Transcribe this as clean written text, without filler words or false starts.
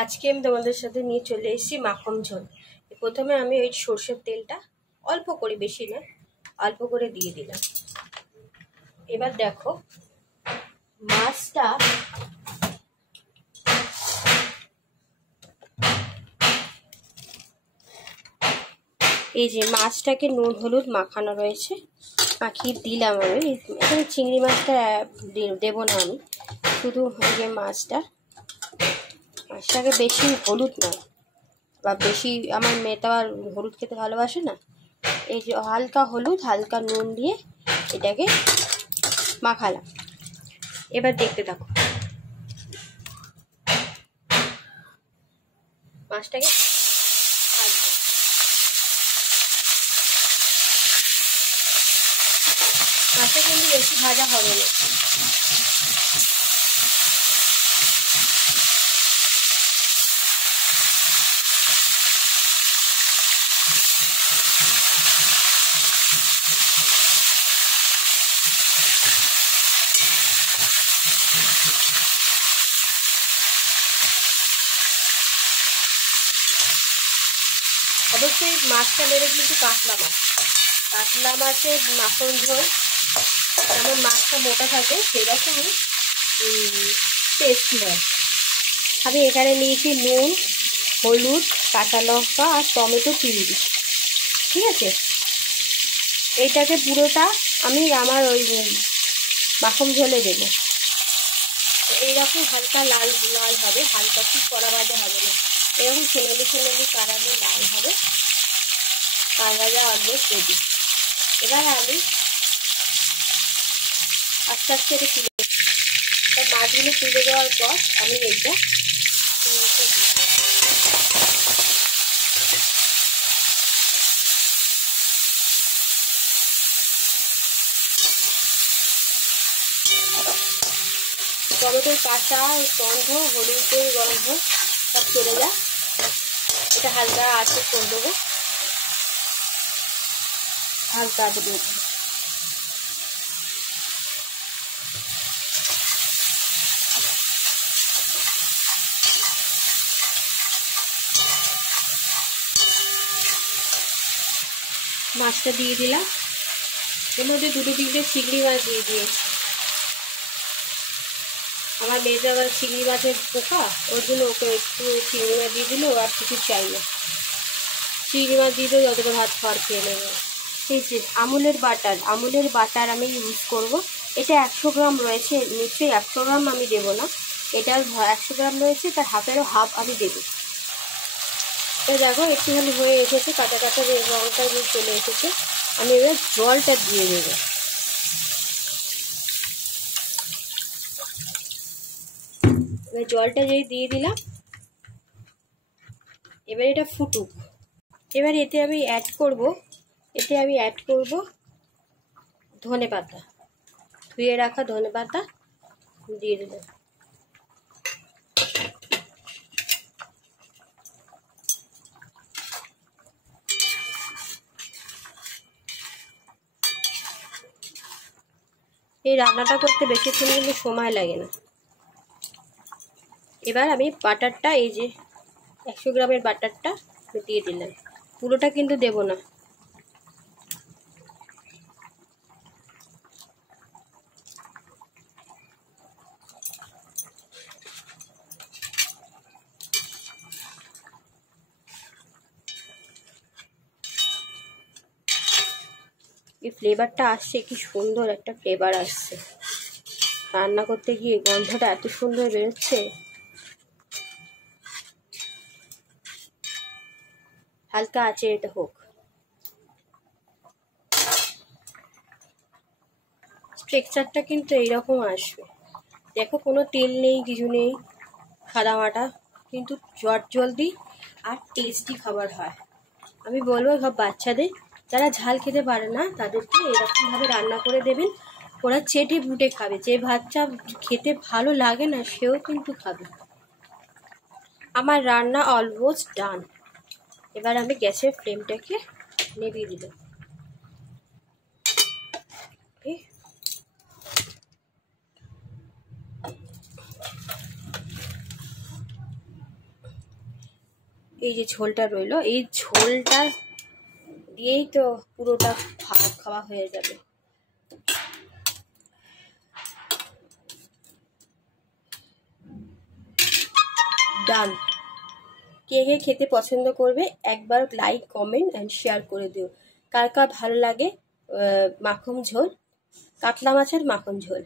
আজকে আমি তোমাদের সাথে নিয়ে চলে এসেছি মাখন ঝোল। প্রথমে আমি ওই সর্ষের তেলটা অল্প করে, বেশি না, অল্প করে দিয়ে দিলাম। এবার দেখো মাছটা এই যে মাছটাকে নুন হলুদ মাখানো রয়েছে, মাখিয়ে দিলাম। আমি এখানে চিংড়ি মাছটা দেবো না, আমি শুধু এই যে মাছটাকে বেশি হলুদ না, বা বেশি, আমার মেয়ে তো আর হলুদ খেতে ভালোবাসে না। এই যে হালকা হলুদ হালকা নুন দিয়ে এটাকে মাখালাম। এবার দেখতে থাকো মাছটাকে মাছটা কিন্তু বেশি ভাজা হবে না। অবশ্যই মাছটা নেবে কিন্তু কাতলা মাছের মাখন ঝোল যেমন মাছটা মোটা থাকে সেরকমই টেস্টি হয়। আমি এখানে নিয়েছি নুন, হলুদ, কাঁচা লঙ্কা আর টমেটো চিংড়ি, ঠিক আছে। এইটাকে পুরোটা আমি আমার ওই মাখন ঝোলে দেবো। এইরকম হালকা লাল লাল হবে, হালকা খুব কড়া ভাজা হবে না, এরকম সোনালি কালারে লাল হবে। কাল ভাজা অলমোস্ট রেডি। এবার আমি আস্তে আস্তে এটা তুলে, মাছগুলো তুলে দেওয়ার পর আমি এইটা টমেটোর কাঁচা গন্ধ, হলুদের গন্ধ সব চলে যায়। এটা হালকা আঁচে করে দেবো, হালকা আঁচে দিয়ে দেবো। মাছটা দিয়ে দিলাম, এর মধ্যে দুটো তিনটে চিংড়ি মাছ দিয়ে দিয়েছি। আমার মেয়ে আবার চিংড়ি মাছের পোকা, ওর জন্য ওকে একটু চিংড়ি মাছ দিয়ে দিল, আর কিছু চাই না। চিংড়ি মাছ দিয়ে দিলে যতটা ভাত খাওয়ার খেয়ে নেবে। এই যে আমুলের বাটার আমি ইউজ করব। এটা 100 গ্রাম রয়েছে, নিশ্চয়ই 100 গ্রাম আমি দেবো না, এটা 100 গ্রাম রয়েছে, তার হাফেরও হাফ আমি দেবো। তো দেখো একটুখানি হয়ে এসেছে, কাঁচা কাঁচা রঙটা চলে এসেছে। আমি এবার জলটা দিয়ে দেবো। এবার জলটা যেই দিয়ে দিলাম, এবার এটা ফুটুক। এবার এতে আমি অ্যাড করব ধনে পাতা, ধুয়ে রাখা ধনে পাতা দিয়ে দিলাম। এই রান্নাটা করতে বেশিক্ষণ কিন্তু সময় লাগে না। এবার আমি বাটারটা, এই যে 100 গ্রামের বাটারটা দিয়ে দিলাম, পুরোটা কিন্তু দেব না। এই ফ্লেভারটা আসছে, কি সুন্দর একটা ফ্লেভার আসছে, রান্না করতে গিয়ে গন্ধটা এত সুন্দর বেরোচ্ছে। হালকা আছে, এটা হোক। টেক্সচারটা কিন্তু এইরকম আসবে, দেখো কোনো তেল নেই, কিছু নেই, সাদামাটা, কিন্তু জলদি আর টেস্টি খাবার হয়। আমি বলবো সব বাচ্চাদের, যারা ঝাল খেতে পারে না তাদেরকে এরকমভাবে রান্না করে দেবেন, ওরা চেটে বুটে খাবে। যে বাচ্চা খেতে ভালো লাগে না সেও কিন্তু খাবে। আমার রান্না অলমোস্ট ডান। এবার আমি গ্যাসের ফ্লেমটাকে নিভিয়ে দিলাম। এই যে ঝোলটা রইলো, এই ঝোলটা দিয়েই তো পুরোটা ভাত খাওয়া হয়ে যাবে। ডান। কে কে খেতে পছন্দ করবে একবার লাইক কমেন্ট অ্যান্ড শেয়ার করে দিও। কার কার ভালো লাগে মাখন ঝোল, কাতলা মাছের মাখন ঝোল।